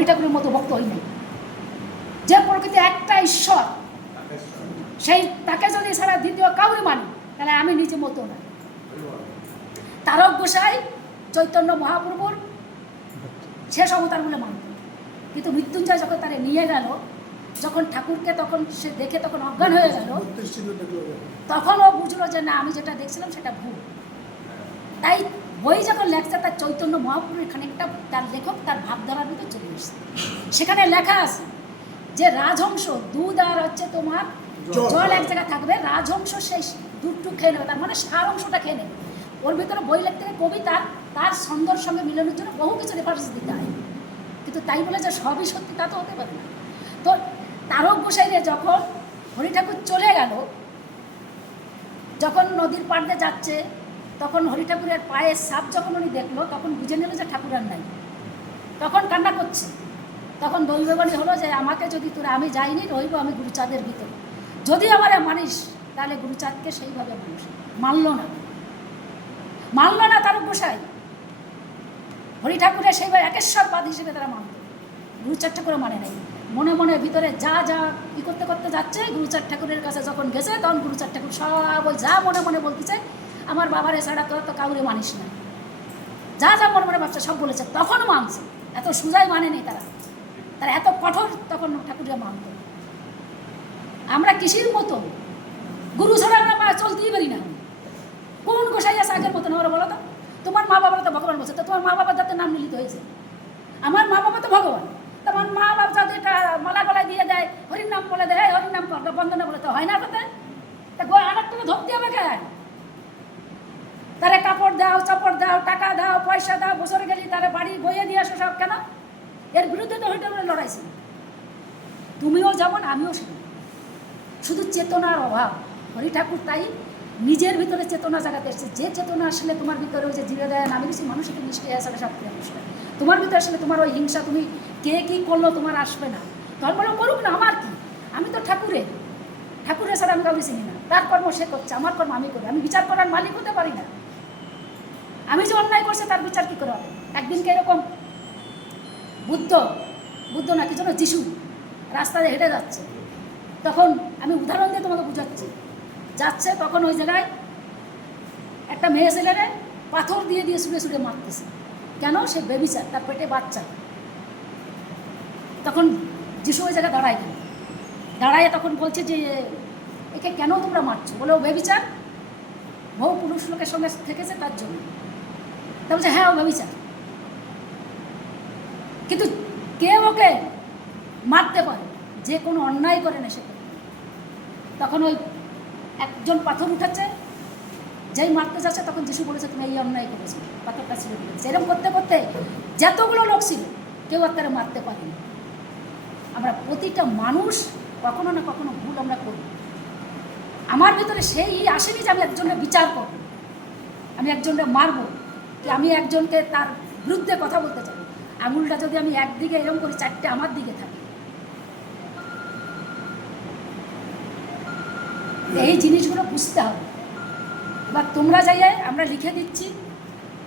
হরি ঠাকুরের মতো ভক্ত হই নাই। যে প্রকৃতি একটা ঈশ্বর, সেই তাকে যদি সারা দ্বিতীয় কাউরি মানি, তাহলে আমি নিজে মতো না। তারক গোসাই চৈতন্য মহাপ্রভুর শেষ অবতার বলে মানত, কিন্তু মৃত্যুঞ্জয় যখন তারা নিয়ে গেল, যখন ঠাকুরকে তখন সে দেখে তখন অজ্ঞান হয়ে গেল, তখন ও বুঝলো যে না, আমি যেটা দেখছিলাম সেটা ভুল। তাই বই যখন লেখছে, তার চৈতন্য মহাপ্রভুর খানিকটা তার লেখক তার ভাবধারার ভিতরে চলে এসেছে। সেখানে লেখা আছে যে রাজহংস দুধ আর হচ্ছে তোমার জল এক জায়গায় থাকবে, রাজহংস সেই দুধটুক খেয়ে নেবে, তার মানে সার অংশটা খেয়ে নেবে। ওর ভিতরে বই লিখতে গেলে কবি তার ছন্দর সঙ্গে মিলনের জন্য বহু কিছু রেফারেন্স দিতে হয়, কিন্তু তাই বলে যে সবই সত্যি তা তো হতে পারে না। তো তারক গোসাইরে যখন হরি ঠাকুর চলে গেল, যখন নদীর পাড় দিয়ে যাচ্ছে, তখন হরি ঠাকুরের পায়ে সাপ যখন উনি দেখলো, তখন বুঝে নিল যে ঠাকুর আর নাই। তখন কান্না করছে, তখন দৈববাণী হলো যে আমাকে যদি তোরা, আমি যাইনি, রইব আমি গুরুচাঁদের ভিতরে, যদি আমার মানিস তাহলে গুরুচাঁদকে সেইভাবে মানুষ মানল না তারক গোসাই। হরি ঠাকুরের সেইভাবে একেশ্বরবাদ হিসেবে তারা মানত, গুরুচাঁদ ঠাকুর মানে নাই। মনে মনে ভিতরে যা যা ই করতে করতে যাচ্ছে, গুরুচাঁদ ঠাকুরের কাছে যখন গেছে, তখন গুরুচাঁদ ঠাকুর সব যা মনে মনে বলতেছে, আমার বাবার এছাড়া তোরা তো কাউরে মানিস না, যা যা মনে মনে ভাবছে সব বলেছে, তখন মানছে। এত সুজাই মানেনি তারা এত কঠোর তখন ঠাকুরের মানত। আমরা কিসির মতো গুরু ছাড়া আমরা চলতেই পারি না। কোন গোসাই আছে আগের মতন? আমরা বলো তো, তোমার মা বাবারা তো ভগবান বলছে, তো তোমার মা বাবার যাতে নাম মিলিত হয়েছে। আমার মা বাবা তো ভগবান, তোমার মা বাবা যাতে মালা গলায় দিয়ে দেয়, হরির নাম বলে দেয়, হরির নাম বন্দনা বলে, তো হয় না কথা। তা আরেকটা ধরতে হবে কেন? তারে কাপড় দাও, চাপড় দাও, টাকা দাও, পয়সা দাও, বছরে গেলি তারা বাড়ি বইয়ে দিয়ে আসো সব কেন? এর বিরুদ্ধে তো হরি ঠাকুরের লড়াই ছিল। তুমিও যেমন আমিও সেমন, শুধু চেতনার অভাব। হরি ঠাকুর তাই নিজের ভিতরে চেতনা জাগাতে এসেছে। যে চেতনা আসলে তোমার ভিতরে ওই যে জিরে দেয় নামে বেশি মানুষের নিশ্চয়ই আসলে সব মানুষরা তোমার ভিতরে আসলে তোমার ওই হিংসা, তুমি কে কী করলো তোমার আসবে না। তারপরে করুক না, আমার কি, আমি তো ঠাকুরের ছাড়া আমি কাউকে চিনি না। তার কর্ম সে করছে, আমার কর্ম আমি করি। আমি বিচার করার মালিক হতে পারি না। আমি যে অন্যায় করছে তার বিচার কী করে হবে? একদিনকে এরকম বুদ্ধ না কি যেন যিশু রাস্তায় হেঁটে যাচ্ছে, তখন আমি উদাহরণ দিয়ে তোমাকে বুঝাচ্ছি। যাচ্ছে, তখন ওই জায়গায় একটা মেয়ে ছেলেরে পাথর দিয়ে দিয়ে ছুঁড়ে মারতেছে। কেন? সে বেবিচার, তার পেটে বাচ্চা। তখন যিশু ওই জায়গায় দাঁড়ায় তখন বলছে যে একে কেন তোমরা মারছো? বলে ও বেবিচার, বহু পুরুষ লোকের সঙ্গে থেকেছে তার জন্য। তা বলছে হ্যাঁ ও বেবিচার, কিন্তু কে ওকে মারতে পারে? যে কোনো অন্যায় করে না সে। তখন ওই একজন পাথর উঠাচ্ছে, যেই মারতে যাচ্ছে, তখন যিশু বলেছে তুমি এই অন্যায় করেছো, পাথরটা ছিল বলেছে। এরকম করতে করতে যতগুলো লোক ছিল কেউ আর তারা মারতে পারেনি। আমরা প্রতিটা মানুষ কখনো না কখনো ভুল আমরা করি। আমার ভিতরে সেই আসেনি যে আমি একজনের বিচার করব, আমি একজনকে মারবো, কি আমি একজনকে তার বিরুদ্ধে কথা বলতে চাই। আঙুলটা যদি আমি একদিকে এরকম করি, চারটে আমার দিকে থাকে। এই জিনিসগুলো বুঝতে হবে। এবার তোমরা যাইয়ে আমরা লিখে দিচ্ছি,